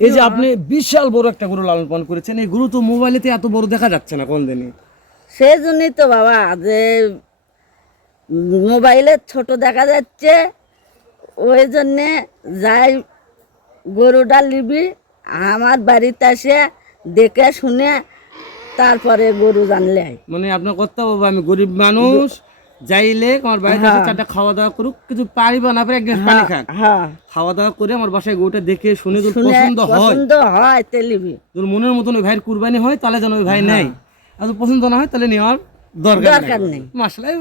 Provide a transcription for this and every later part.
এই যে আপনি বিশাল বড় একটা গরু লালন পালন করেছেন, এই গরু তো মোবাইলেতে এত বড় দেখা যাচ্ছে না কোন দিনই। সেই জন্যই তো বাবা যে মোবাইলে ছোট দেখা যাচ্ছে, ওই জন্যে যাই গরুটা নিবি আমার বাড়িতে এসে দেখে শুনে তারপরে গরু জানলে হয়। মানে আপনার কথা বাবা, আমি গরিব মানুষ, যাইলে আমার বাড়িতে এসে চারটা খাওয়া দাওয়া করুক, কিছু পারিবা না পারে এক গ্লাস পানি খাক, হ্যাঁ খাওয়া দাওয়া করে আমার বাসায় গরুটা দেখে শুনে যদি শুনে পছন্দ হয়, পছন্দ হয় তে নিবি, যদি মনের মতন ওই ভাইয়ের কুরবানি হয় তাহলে যেন ওই ভাই নেয়, আর যদি পছন্দ না হয় তাহলে নেওয়ার দরকার নেই। মাশাআল্লাহ,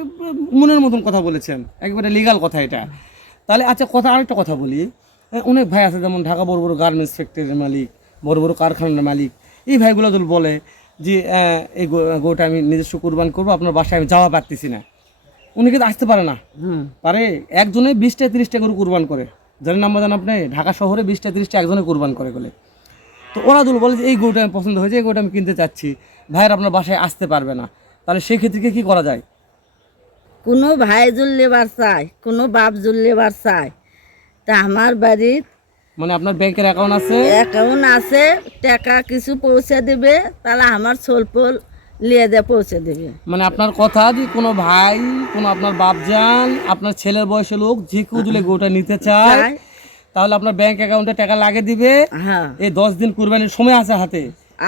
মনের মতন কথা বলেছেন, একেবারে লিগ্যাল কথা এটা। তাহলে আচ্ছা কথা আরেকটা কথা বলি, অনেক ভাই আছে যেমন ঢাকা বড় বড় গার্মেন্টস ফ্যাক্টরির মালিক, বড় বড় কারখানার মালিক, এই ভাইগুলো যদি বলে যে এই গরুটা আমি নিজস্ব কুরবান করবো, আপনার বাসায় আমি যাওয়া পারতেছি না, উনি কিন্তু আসতে পারে না, পারে একজনে 20টা 30টা গরু কুরবান করে, জানেন নাম্বার জান আপনি, ঢাকা শহরে 20টা 30টা একজনে কুরবান করে বলে। তো ওরা যদি বলে যে এই গরুটা আমি পছন্দ হয়েছে, এই গরুটা আমি কিনতে চাচ্ছি, ভাইয়ের আপনার বাসায় আসতে পারবে না, তাহলে সেই ক্ষেত্রে কি করা যায়? কোনো ভাই জুললেবার চায়, কোনো বাপ জুললেবার চায়, তা আমার বাড়ির মানে আপনার ব্যাংকের অ্যাকাউন্ট আছে, অ্যাকাউন্ট আছে, টাকা কিছু পৌঁছে দেবে, তাহলে আমার সোলপোল লিয়ে দিয়ে পৌঁছে দেবে। মানে আপনার কথা যে কোনো ভাই, কোনো আপনার বাপজান, আপনার ছেলের বয়সী লোক যে কেউ যদি গরুটা নিতে চায়, তাহলে আপনার ব্যাংক অ্যাকাউন্টে টাকা লাগিয়ে দিবে। হ্যাঁ এই 10 দিন কুরবানির সময় আছে হাতে,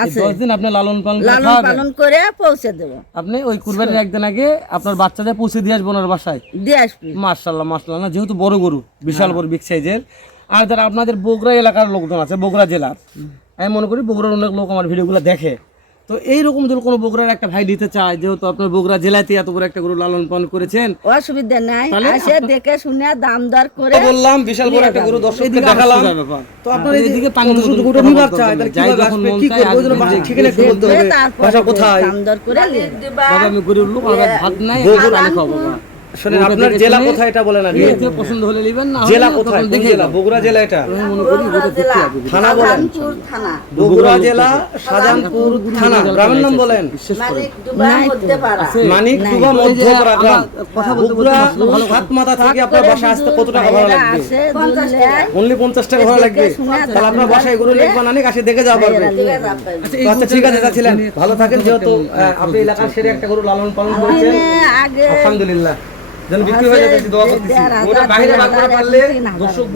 এই 10 দিন আপনি লালন পালন করে লালন খাওয়াবেন। পালন করে পৌঁছে দেবো, আপনি ওই কুরবানির একদিন আগে আপনার বাচ্চাদের পৌঁছে দিয়ে আসবেন ওর বাসায়। দিয়ে আসবি। মাশাআল্লাহ মাশাআল্লাহ, না যেহেতু বড় গরু, বিশাল বড় বিগ সাইজের, আর যারা আপনাদের বগুড়া এলাকার লোকজন আছে, বগুড়া জেলার, আমি মনে করি বগুড়ার অনেক লোক আমার ভিডিওগুলো দেখে, তো এইরকম যদি কোনো বগুড়ার একটা ভাই নিতে চায়, যেহেতু আপনার বগুড়া জেলাতে এত বড় একটা গরু লালন পালন করেছেন, অসুবিধা নাই, তাহলে আসে দেখে শুনে দাম দর করে তো বললাম বিশাল বড় একটা গরু দর্শককে দেখালাম, তো আপনার এইদিকে পানি শুধু গরুটা নিবার চায়, তাহলে কিভাবে আসবে, কি করবে, ওই জন্য বাসা ঠিকানা একটু বলতে হবে, বাসা কোথায়? দাম দর করে নিয়ে যাবে। বাবা আমি গরিব লোক, আমার কাছে ভাত নাই, আমি পানি খাবো বাবা। শুনেন আপনার জেলা কোথায় এটা বলেন আগে, এতে পছন্দ হলে নেবেন, না জেলা কোথায়, কোন জেলা? বগুড়া জেলা এটা, মনে করি গরু দেখতে হবে। থানা বলেন, শাহজাহানপুর থানা, বগুড়া জেলা শাহজাহানপুর থানা, গ্রামের নাম বলেন মানিক ডুবা মধ্যপাড়া। মানিকডুবা মধ্যপাড়া গ্রাম। কথা বলতে বগুড়া সাত মাথা থেকে আপনার বাসায় আসতে কত টাকা ভাড়া লাগবে? আসে 50 টাকা। অনলি 50 টাকা ভাড়া লাগবে। তাহলে আপনার বাসায় গরু লেগ বানানে আসে দেখে যাওয়া পারবে। তো আচ্ছা ঠিক আছে যাচ্ছিলেন, ভালো থাকেন, যেহেতু আপনি এলাকার সেরে একটা গরু লালন পালন করেছেন, আগে আলহামদুলিল্লাহ, যেন বিক্রি হয়ে যাবে দোয়া করতেছি। ওটা বাইরে ভাগ করে পারলে দর্শক